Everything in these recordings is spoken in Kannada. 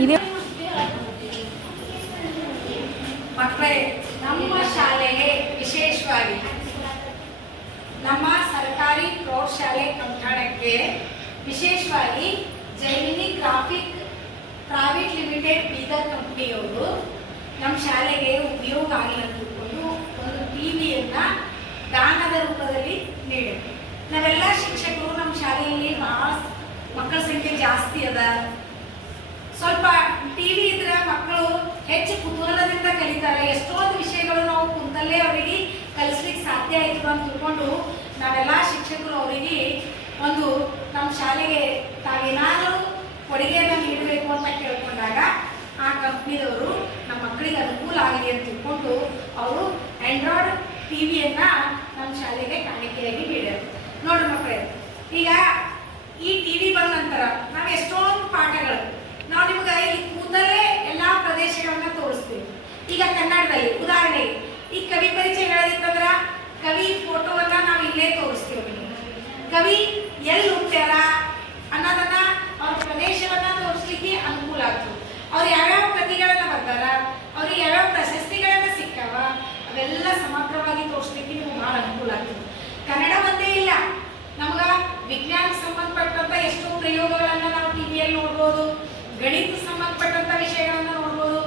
ಇದೇ. ಮಕ್ಕಳೇ, ನಮ್ಮ ಶಾಲೆಗೆ ವಿಶೇಷವಾಗಿ ನಮ್ಮ ಸರ್ಕಾರಿ ಪ್ರೌಢಶಾಲೆ ಕಟ್ಟಡಕ್ಕೆ ವಿಶೇಷವಾಗಿ Jaimini graphic private limited Bidar ಕಂಪ್ನಿಯವರು ನಮ್ಮ ಶಾಲೆಗೆ ಉಪಯೋಗ ಆಗಲಿ ಅಂತ ತಿಳ್ಕೊಂಡು ಒಂದು ಟಿವಿಯನ್ನ ದಾನದ ರೂಪದಲ್ಲಿ ನೀಡಿದ್ರು. ನಾವೆಲ್ಲ ಶಿಕ್ಷಕರು ನಮ್ಮ ಶಾಲೆಯಲ್ಲಿ ಬಹಳ ಮಕ್ಕಳ ಸಂಖ್ಯೆ ಜಾಸ್ತಿ ಅದ ಸ್ವಲ್ಪ ಟಿವಿ ಇದ್ರೆ ಮಕ್ಕಳು ಹೆಚ್ಚು ಕುತೂಹಲದಿಂದ ಕಲಿತಾರೆ. ಎಷ್ಟೊಂದು ವಿಷಯಗಳು ನಾವು ಕುಂತಲ್ಲೇ ಅವರಿಗೆ ಕಲಿಸ್ಲಿಕ್ಕೆ ಸಾಧ್ಯ ಆಯಿತು ಅಂತ ತಿಳ್ಕೊಂಡು ನಾವೆಲ್ಲ ಶಿಕ್ಷಕರು ಅವರಿಗೆ ಒಂದು ನಮ್ಮ ಶಾಲೆಗೆ ತಾವೇನಾದರೂ ಕೊಡುಗೆಯನ್ನು ನೀಡಬೇಕು ಅಂತ ಕೇಳ್ಕೊಂಡಾಗ ಆ ಕಂಪ್ನಿದವರು ನಮ್ಮ ಮಕ್ಕಳಿಗೆ ಅನುಕೂಲ ಆಗಲಿ ಅಂತ ತಿಳ್ಕೊಂಡು ಅವರು ಆಂಡ್ರಾಯ್ಡ್ ಟಿವಿಯನ್ನ ನಮ್ಮ ಶಾಲೆಗೆ ಕಾಣಿಕೆಯಾಗಿ ನೀಡ್ಯಾರ ನೋಡ್ರಿ ಮಕ್ಕಳೇ ಈಗ ಈ ಟಿವಿ ಬಂದ ನಂತರ ನಾವು ಎಷ್ಟೊಂದು ಪಾಠಗಳು ನಾವು ನಿಮ್ಗೆ ಇಲ್ಲಿ ಕೂದಲೇ ಎಲ್ಲಾ ಪ್ರದೇಶಗಳನ್ನ ತೋರಿಸ್ತೀವಿ ಈಗ ಕನ್ನಡದಲ್ಲಿ ಉದಾಹರಣೆಗೆ ಈ ಕವಿ ಪರಿಚಯ ಹೇಳೋದಿತ್ತಂದ್ರ ಕವಿ ಫೋಟೋವನ್ನ ನಾವು ಇಲ್ಲೇ ತೋರಿಸ್ತೀವಿ ಕವಿ ಎಲ್ಲಿ ಹುಟ್ಟ್ಯಾರ ಅನ್ನೋದನ್ನ ಅವ್ರ ಪ್ರದೇಶವನ್ನ ತೋರಿಸ್ಲಿಕ್ಕೆ ಅನುಕೂಲ ಆಗ್ತದೆ. ಅವ್ರು ಯಾವ್ಯಾವ ಕೃತಿಗಳನ್ನ ಬರ್ತಾರ, ಅವ್ರಿಗೆ ಯಾವ್ಯಾವ ಪ್ರಶಸ್ತಿಗಳನ್ನ ಸಿಕ್ಕಾವ ಅವೆಲ್ಲ ಸಮಗ್ರವಾಗಿ ತೋರಿಸ್ಲಿಕ್ಕೆ ನಿಮ್ಗೆ ಬಹಳ ಅನುಕೂಲ ಆಗ್ತದೆ. ಕನ್ನಡ ಒಂದೇ ಇಲ್ಲ. ನಮ್ಗ ವಿಜ್ಞಾನಕ್ಕೆ ಸಂಬಂಧಪಟ್ಟಂತ ಎಷ್ಟೋ ಪ್ರಯೋಗಗಳನ್ನ ನಾವು ಟಿವಿಯಲ್ಲಿ ನೋಡ್ಬೋದು ಗಣಿತ ಸಂಬಂಧಪಟ್ಟಂತ ವಿಷಯಗಳನ್ನ ನೋಡ್ಬೋದು,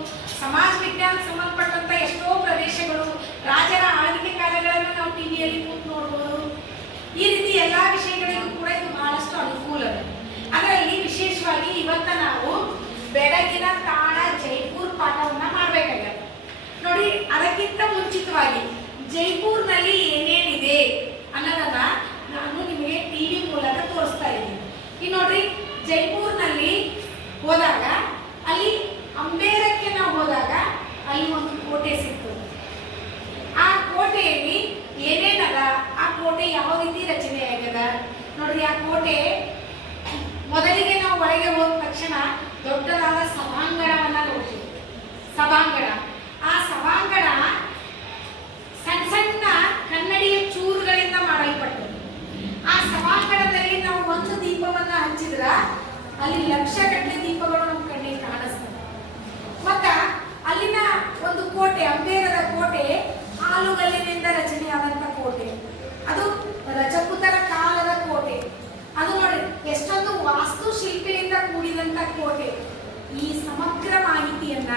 ಸಮಾಜ ವಿಜ್ಞಾನಕ್ಕೆ ಸಂಬಂಧಪಟ್ಟಂತ ಎಷ್ಟೋ ಪ್ರದೇಶಗಳು ರಾಜರ ಆಳ್ವಿಕೆ ಕಾಲಗಳನ್ನ ನಾವು ಟಿವಿಯಲ್ಲಿ ಕೂತು ನೋಡ್ಬೋದು ಈ ರೀತಿ ಎಲ್ಲಾ ವಿಷಯಗಳಿಗೂ ಕೂಡ ಇದು ಬಹಳಷ್ಟು ಅನುಕೂಲ. ಇದೆ ಅದರಲ್ಲಿ ವಿಶೇಷವಾಗಿ ಇವತ್ತ ನಾವು ಬೆಳಗಿನ ತಾಣ ಜೈಪುರ್ ಪಾಠವನ್ನ ಮಾಡ್ಬೇಕಾಗ್ಯದ ನೋಡಿ, ಅದಕ್ಕಿಂತ ಮುಂಚಿತವಾಗಿ ಜೈಪುರ್ನಲ್ಲಿ ಏನೇನಿದೆ ಅನ್ನೋದನ್ನ ನಾನು ನಿಮಗೆ ಟಿವಿ ಮೂಲಕ ತೋರಿಸ್ತಾ ಇದ್ದೀನಿ. ಈಗ ನೋಡ್ರಿ, ಜೈಪುರ್ನಲ್ಲಿ ಹೋದಾಗ, ಅಲ್ಲಿ ಅಂಬೇರಕ್ಕೆ ನಾವು ಹೋದಾಗ ಅಲ್ಲಿ ಒಂದು ಕೋಟೆ ಸಿಕ್ತು ಆ ಕೋಟೆಯಲ್ಲಿ ಏನೇನದ ಆ ಕೋಟೆ ಯಾವ ರೀತಿ ರಚನೆ ಆಗ್ಯದ ನೋಡ್ರಿ ಆ ಕೋಟೆ ಮೊದಲಿಗೆ ನಾವು ಒಳಗೆ ಹೋದ ತಕ್ಷಣ ದೊಡ್ಡದಾದ ಸಭಾಂಗಣವನ್ನ ನೋಡ್ತೀವಿ. ಸಭಾಂಗಣ. ಆ ಸಭಾಂಗಣ ಸಣ್ಣ ಸಣ್ಣ ಕನ್ನಡಿಯ ಚೂರುಗಳಿಂದ ಮಾಡಲ್ಪಟ್ಟದ್ದು. ಆ ಸಭಾಂಗಣದಲ್ಲಿ ನಾವು ಒಂದು ದೀಪವನ್ನ ಹಚ್ಚಿದ್ರ, ಅಲ್ಲಿ ಲಕ್ಷ ಲಕ್ಷಗಟ್ಟಲೆ ದೀಪಗಳು ನಮ್ಮ ಕಣ್ಣಿಗೆ ಕಾಣಿಸ್ತದೆ ಮತ್ತ ಅಲ್ಲಿನ ಒಂದು ಕೋಟೆ, ಅಂಬೇರದ ಕೋಟೆ, ಹಾಲುಗಲ್ಲಿನಿಂದ ರಚನೆಯಾದಂತ ಕೋಟೆ. ಅದು ರಜಪೂತರ ಕೋಟೆ ಈ ಸಮಗ್ರ ಮಾಹಿತಿಯನ್ನ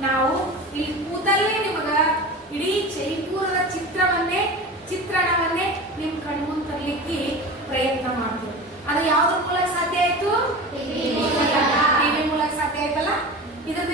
ನಾವು ಇಲ್ಲಿ ಕೂತಲ್ಲೇ ನಿಮಗ ಇಡೀ ಜೈಪುರದ ಚಿತ್ರವನ್ನೇ ಚಿತ್ರಣವನ್ನೇ ನಿಮ್ ಕಣ್ಮುಂದ್ ತರಲಿಕ್ಕೆ ಪ್ರಯತ್ನ ಮಾಡ್ತೀವಿ. ಅದು ಯಾವ್ದ್ರ ಮೂಲಕ ಸಾಧ್ಯ ಆಯ್ತು? ಟಿವಿ ಮೂಲಕ ಸಾಧ್ಯ ಆಯ್ತಲ್ಲ? ಇದನ್ನ